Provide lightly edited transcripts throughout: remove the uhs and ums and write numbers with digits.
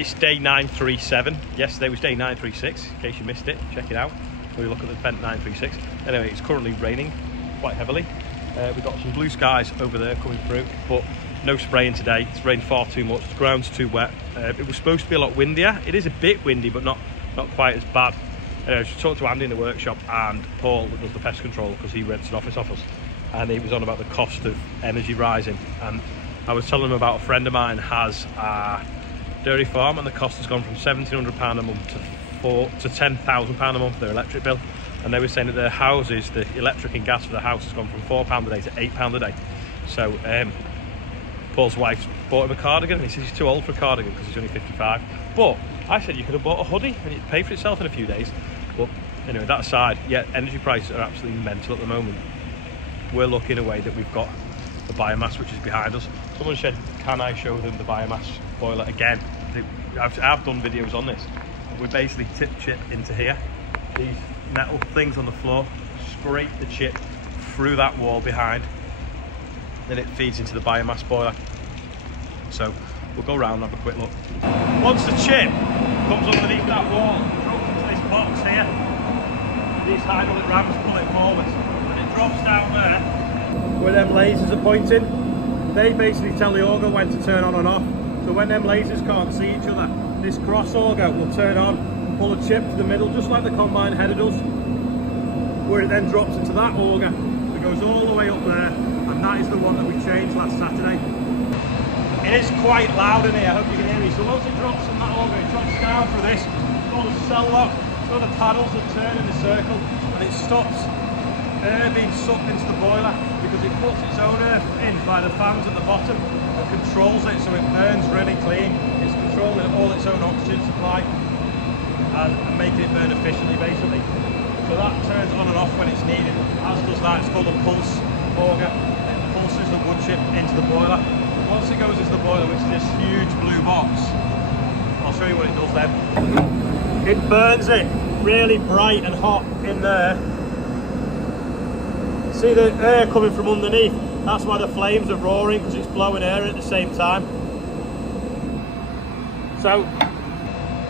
It's day 937. Yesterday was day 936, in case you missed it. Check it out. We look at the event 936. Anyway, it's currently raining quite heavily. We've got some blue skies over there coming through, but no spraying today. It's rained far too much. The ground's too wet. It was supposed to be a lot windier. It is a bit windy, but not quite as bad. I talked to Andy in the workshop and Paul, that does the pest control, because he rents an office off us, and he was on about the cost of energy rising. And I was telling him about a friend of mine has a dairy farm, and the cost has gone from £1,700 a month to £10,000 a month for their electric bill. And they were saying that their houses, the electric and gas for the house has gone from £4 a day to £8 a day. So Paul's wife bought him a cardigan, and he says he's too old for a cardigan because he's only 55. But I said you could have bought a hoodie and it'd pay for itself in a few days. But anyway, that aside, yeah, energy prices are absolutely mental at the moment. We're lucky in a way that we've got the biomass which is behind us. Someone said, can I show them the biomass boiler again? I've done videos on this. We basically tip chip into here. These metal things on the floor, scrape the chip through that wall behind, then it feeds into the biomass boiler. So we'll go around and have a quick look. Once the chip comes underneath that wall, it drops into this box here. These hydraulic rams pull it forwards, and it drops down there where them lasers are pointing. They basically tell the auger when to turn on and off. So when them lasers can't see each other, this cross auger will turn on and pull a chip to the middle, just like the combine header does, where it then drops into that auger. It goes all the way up there, and that is the one that we changed last Saturday. It is quite loud in here, I hope you can hear me. So once it drops from that auger, it drops down through this, it's called a cell lock. It's got the paddles that turn in a circle, and it stops air being sucked into the boiler, because it puts its own air in by the fans at the bottom and controls it so it burns really clean. It's controlling all its own oxygen supply and making it burn efficiently, basically. So that turns on and off when it's needed, as does that. It's called a pulse auger. It pulses the wood chip into the boiler. Once it goes into the boiler, which is this huge blue box, I'll show you what it does then. It burns it really bright and hot in there. See the air coming from underneath? That's why the flames are roaring, because it's blowing air at the same time. So,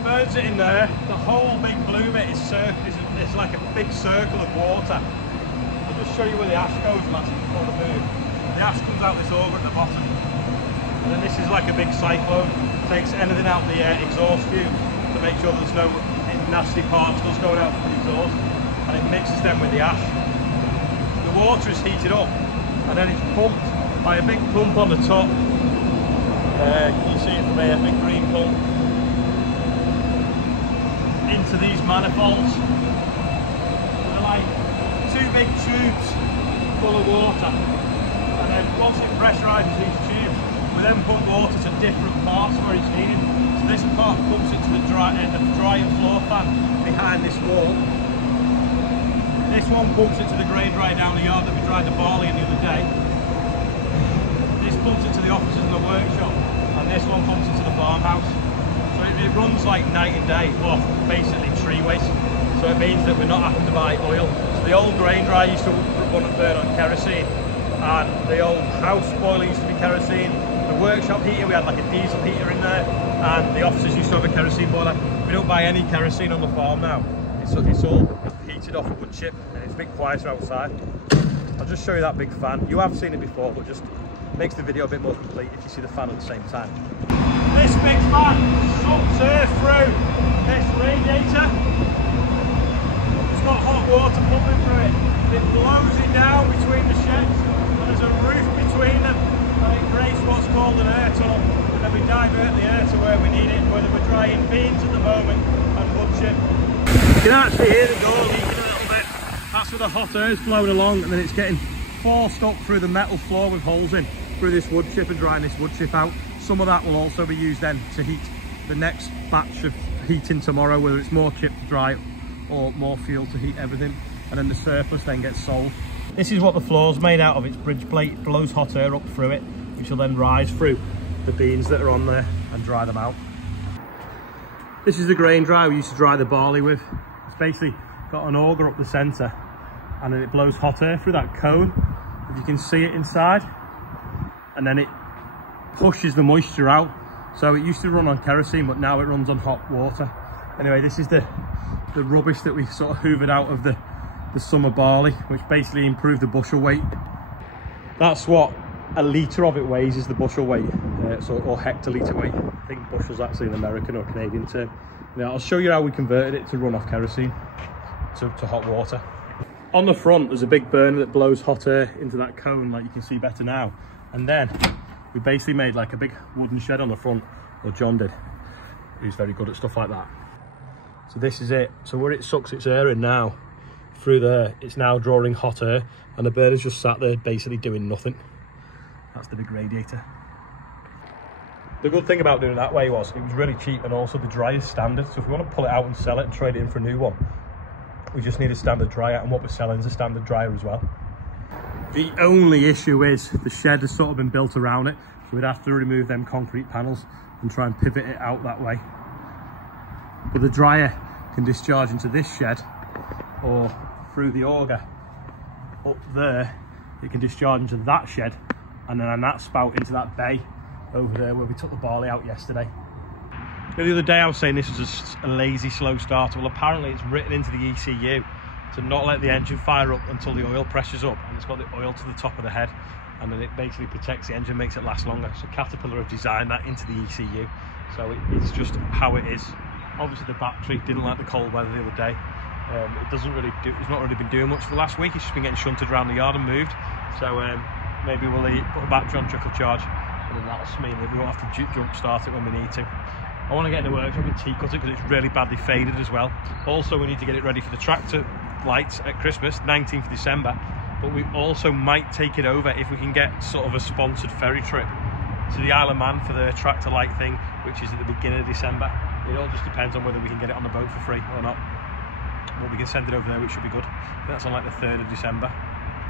burns it in there. The whole big blue bit is like a big circle of water. I'll just show you where the ash goes, Matty, before the move. The ash comes out this auger at the bottom. And then this is like a big cyclone. Takes anything out the exhaust tube to make sure there's no nasty particles going out from the exhaust. And it mixes them with the ash. The water is heated up, and then it's pumped by a big pump on the top. You see it from here, big green pump. Into these manifolds. They're like two big tubes full of water. And then once it pressurises these tubes, we then pump water to different parts where it's needed. So this part pumps it to the drying floor fan behind this wall. This one pumps it to the grain dry down the yard that we dried the barley in the other day. This pumps it to the offices and the workshop, and this one pumps it to the farmhouse. So it runs like night and day off basically tree waste. So it means that we're not having to buy oil. So the old grain dry used to run and burn on kerosene, and the old house boiler used to be kerosene. The workshop heater, we had like a diesel heater in there, and the offices used to have a kerosene boiler. We don't buy any kerosene on the farm now. It's all heated off a wood chip, and it's a bit quieter outside. I'll just show you that big fan. You have seen it before, but just makes the video a bit more complete if you see the fan at the same time. This big fan sucks air through this radiator. It's got hot water pumping through it. It blows it down between the sheds, and there's a roof between them, and it creates what's called an air tunnel. And then we divert the air to where we need it, whether we're drying beans at the moment and wood chip. You can actually hear the door leaking a little bit. That's where the hot air is flowing along, and then it's getting forced up through the metal floor with holes in, through this wood chip, and drying this wood chip out. Some of that will also be used then to heat the next batch of heating tomorrow, whether it's more chip to dry or more fuel to heat everything, and then the surplus then gets sold. This is what the floor's made out of. It's bridge plate. It blows hot air up through it, which will then rise through the beans that are on there and dry them out. This is the grain dry we used to dry the barley with. It's basically got an auger up the centre, and then it blows hot air through that cone, if you can see it inside, and then it pushes the moisture out So it used to run on kerosene, but now it runs on hot water. Anyway, this is the rubbish that we sort of hoovered out of the summer barley, which basically improved the bushel weight. That's what a litre of it weighs, is the bushel weight, or hectolitre weight. I think bushel's actually an American or Canadian term. Now I'll show you how we converted it to run off kerosene to hot water. On the front there's a big burner that blows hot air into that cone, like you can see better now. And then we basically made like a big wooden shed on the front, or John did. He's very good at stuff like that. So this is it. So where it sucks its air in now, through there, it's now drawing hot air, and the burner's just sat there basically doing nothing. That's the big radiator. The good thing about doing it that way was it was really cheap, and also the dryer's standard. So if we want to pull it out and sell it and trade it in for a new one, we just need a standard dryer, and what we're selling is a standard dryer as well. The only issue is the shed has sort of been built around it, so we'd have to remove them concrete panels and try and pivot it out that way. But the dryer can discharge into this shed, or through the auger up there, it can discharge into that shed, and then that spout into that bay over there where we took the barley out yesterday. The other day I was saying this was a lazy slow starter. Well, apparently it's written into the ECU to not let the engine fire up until the oil pressure's up, and it's got the oil to the top of the head, and then it basically protects the engine, makes it last longer. So Caterpillar have designed that into the ECU, so it's just how it is. Obviously the battery didn't like the cold weather the other day. It's not really been doing much for the last week. It's just been getting shunted around the yard and moved. So maybe we'll put a battery on trickle charge, and then that'll mean that we won't have to jump start it when we need to. I want to get in the workshop and T-cut it because it's really badly faded as well. Also, we need to get it ready for the tractor lights at Christmas, 19th of December. But we also might take it over if we can get sort of a sponsored ferry trip to the Isle of Man for the tractor light thing, which is at the beginning of December. It all just depends on whether we can get it on the boat for free or not. But we can send it over there, which should be good. That's on like the 3rd of December.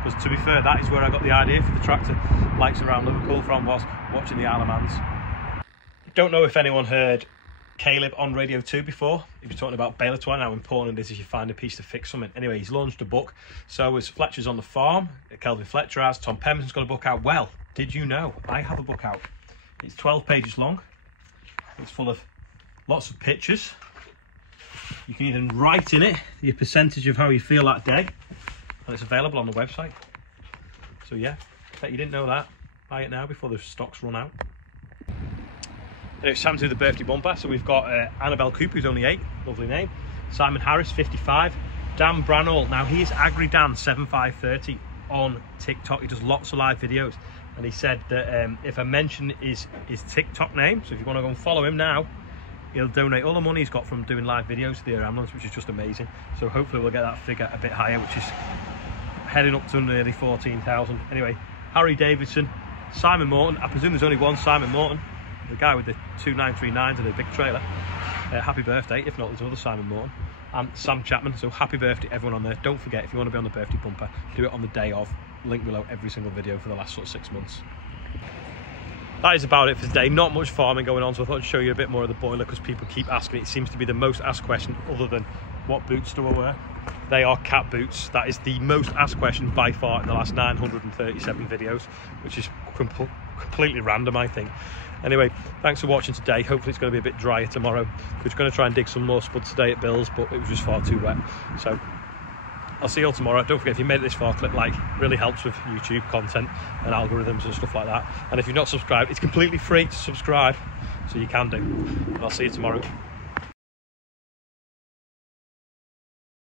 Because to be fair, that is where I got the idea for the tractor lights around Liverpool from, was watching the Isle of Mans. Don't know if anyone heard Caleb on Radio 2 before. He was talking about Baler twine, how important it is if you find a piece to fix something. Anyway, he's launched a book. So is Fletcher's on the Farm, Kelvin Fletcher has, Tom Pemberton's got a book out. Well, did you know I have a book out? It's 12 pages long. It's full of lots of pictures. You can even write in it your percentage of how you feel that day, and it's available on the website. So yeah, bet you didn't know that. Buy it now before the stocks run out. It's time to do the birthday bumper. So we've got Annabelle Cooper, who's only 8, lovely name. Simon Harris, 55. Dan Branall, now he is AgriDan7530 on TikTok. He does lots of live videos, and he said that if I mention his TikTok name, so if you want to go and follow him now, he'll donate all the money he's got from doing live videos to the Air Ambulance, which is just amazing. So hopefully we'll get that figure a bit higher, which is heading up to nearly 14,000. Anyway, Harry Davidson, Simon Morton. I presume there's only one Simon Morton, the guy with the 2939s and a big trailer. Happy birthday. If not, there's another Simon Morton. And Sam Chapman. So happy birthday everyone on there. Don't forget, if you want to be on the birthday bumper, do it on the day of. Link below every single video for the last sort of 6 months. That is about it for today. Not much farming going on, so I thought I'd show you a bit more of the boiler because people keep asking. It seems to be the most asked question, other than what boots do I wear. They are cat boots. That is the most asked question by far in the last 937 videos, which is completely random, I think. Anyway, thanks for watching today. Hopefully it's going to be a bit drier tomorrow. We're going to try and dig some more spuds today at Bill's, but it was just far too wet. So I'll see you all tomorrow. Don't forget, if you made it this far, click like. It really helps with YouTube content and algorithms and stuff like that. And if you're not subscribed, it's completely free to subscribe, so you can do. And I'll see you tomorrow.